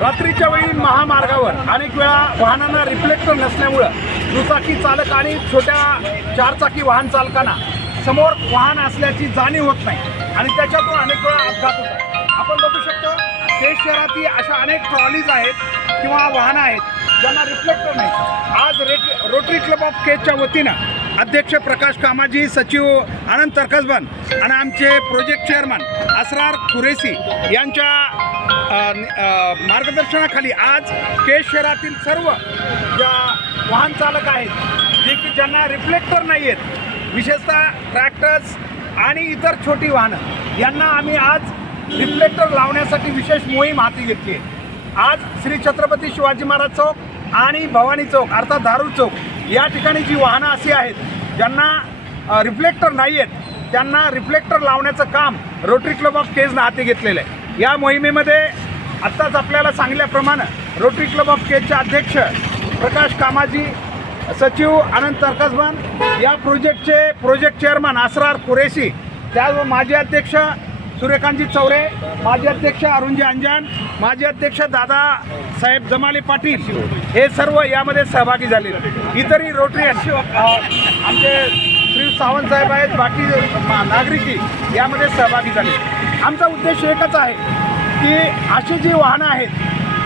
रात्रीच्या वेळी महामार्गावर अनेक वेळा वाहनांना रिफ्लेक्टर नसल्यामुळं दुचाकी चालक आणि छोट्या चारचाकी वाहन चालकांना समोर वाहन असल्याची जाणीव होत नाही आणि त्याच्यातून अनेक वेळा अपघात होतात। आपण बघू शकतो केज शहरातील अशा अनेक ट्रॉलीज आहेत किंवा वाहनं आहेत ज्यांना रिफ्लेक्टर नाही। आज रोटरी क्लब ऑफ केजच्या वतीनं अध्यक्ष प्रकाश कामाजी, सचिव आनंद तरकसबन आणि आमचे प्रोजेक्ट चेअरमन असरार कुरेशी यांच्या मार्गदर्शनाखाली आज केज शहरातील सर्व ज्या वाहन चालक आहेत जे की ज्यांना रिफ्लेक्टर नाही आहेत, विशेषतः ट्रॅक्टर्स आणि इतर छोटी वाहनं, यांना आम्ही आज रिफ्लेक्टर लावण्यासाठी विशेष मोहीम हाती घेतली आहे। आज श्री छत्रपती शिवाजी महाराज चौक आणि भवानी चौक अर्थात धारूर चौक या ठिकाणी जी वाहनं अशी आहेत ज्यांना रिफ्लेक्टर नाही आहेत त्यांना रिफ्लेक्टर लावण्याचं काम रोटरी क्लब ऑफ केजनं हाती घेतलेलं आहे। या मोहिमेमध्ये आत्ताच आपल्याला सांगितल्याप्रमाणे रोटरी क्लब ऑफ केजचे अध्यक्ष प्रकाश कामाजी, सचिव आनंद तरकसबन, या प्रोजेक्टचे प्रोजेक्ट चेअरमन असरार कुरेशी, त्याचबरोबर माजी अध्यक्ष सूर्यकांतजी चौरे, माजी अध्यक्ष अरुणजी अंजान, माजी अध्यक्ष दादा साहेब जमाले पाटील, हे सर्व यामध्ये सहभागी झाले। इतरही रोटरी आमचे श्री सावंत साहेब आहेत, बाकी नागरिकही यामध्ये सहभागी झाले। आमचा उद्देश एकच आहे की अशी जी वाहनं आहेत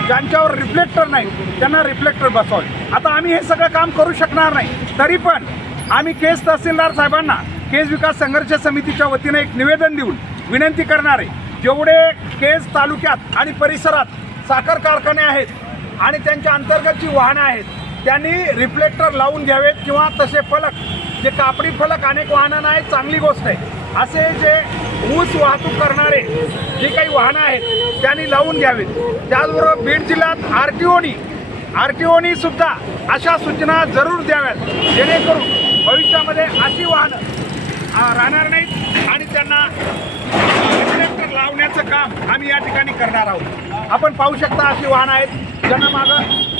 ज्यांच्यावर रिफ्लेक्टर नाही त्यांना रिफ्लेक्टर बसवावे। आता आम्ही हे सगळं काम करू शकणार नाही, तरी पण आम्ही केज तहसीलदार साहेबांना केज विकास संघर्ष समितीच्या वतीने एक निवेदन देऊन विनंती करणार आहे, जेवढे केज तालुक्यात आणि परिसरात साखर कारखाने आहेत आणि त्यांच्या अंतर्गत जी वाहनं आहेत त्यांनी रिफ्लेक्टर लावून घ्यावेत किंवा तसे फलक, जे कापडी फलक अनेक वाहनांना आहेत, चांगली गोष्ट आहे, असे जे ऊस वाहतूक करणारे जे काही वाहनं आहेत त्यांनी लावून घ्यावेत। त्याचबरोबर बीड जिल्ह्यात आरटीओनी सुद्धा अशा सूचना जरूर द्याव्यात जेणेकरून भविष्यामध्ये अशी वाहनं राहणार नाहीत आणि त्यांना रिफ्लेक्टर लावण्याचं काम आम्ही या ठिकाणी करणार आहोत। आपण पाहू शकता अशी वाहनं आहेत ज्यांना मागं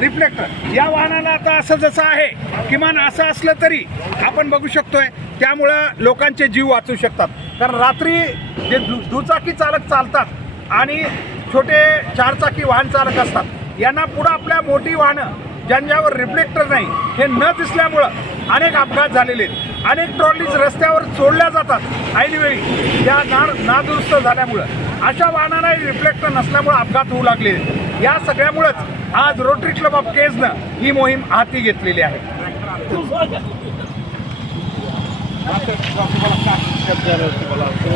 रिफ्लेक्टर, या वाहनाला आता असं जसं आहे किमान असं असलं तरी आपण बघू शकतोय, त्यामुळं लोकांचे जीव वाचू शकतात। कारण रात्री जे दुचाकी चालक चालतात आणि छोटे चारचाकी वाहन चालक असतात यांना पुढं आपल्या मोठी वाहनं ज्यांच्यावर रिफ्लेक्टर नाही हे न दिसल्यामुळं अनेक अपघात झालेले आहेत। अनेक ट्रॉलीज रस्त्यावर सोडल्या जातात ऐनवेळी त्या नादुरुस्त झाल्यामुळं, अशा वाहनांना रिफ्लेक्टर नसल्यामुळं अपघात होऊ लागले। या सगळ्यामुळंच आज रोटरी क्लब ऑफ केजनं ही मोहीम हाती घेतलेली आहे।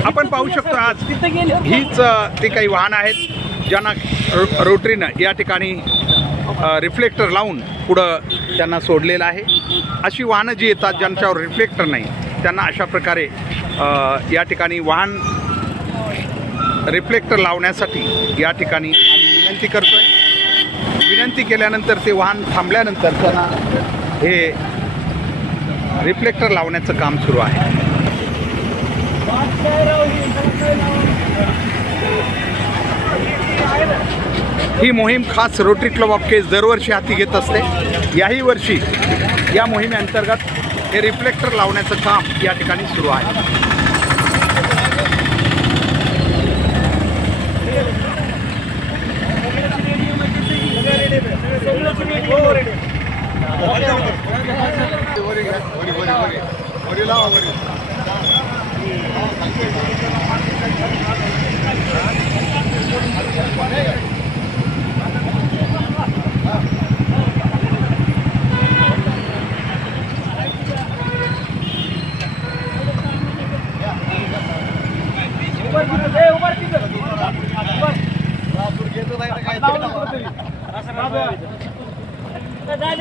आपण पाहू शकतो आज हीच ती काही वाहनं आहेत ज्यांना रोटरीनं या ठिकाणी रिफ्लेक्टर लावून पुढं त्यांना सोडलेलं आहे। अशी वाहनं जी येतात ज्यांच्यावर रिफ्लेक्टर नाही त्यांना अशा प्रकारे या ठिकाणी वाहन रिफ्लेक्टर लावण्यासाठी या ठिकाणी आम्ही विनंती करतो आहे। विनंती केल्यानंतर ते वाहन थांबल्यानंतर त्यांना हे रिफ्लेक्टर लावण्याचं काम सुरू आहे। ही मोहीम खास रोटरी क्लब ऑफ केज दरवर्षी हाती घेत असते। याही वर्षी या मोहिमेअंतर्गत हे रिफ्लेक्टर लावण्याचं काम या ठिकाणी सुरू आहे।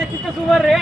तिथं उभं रे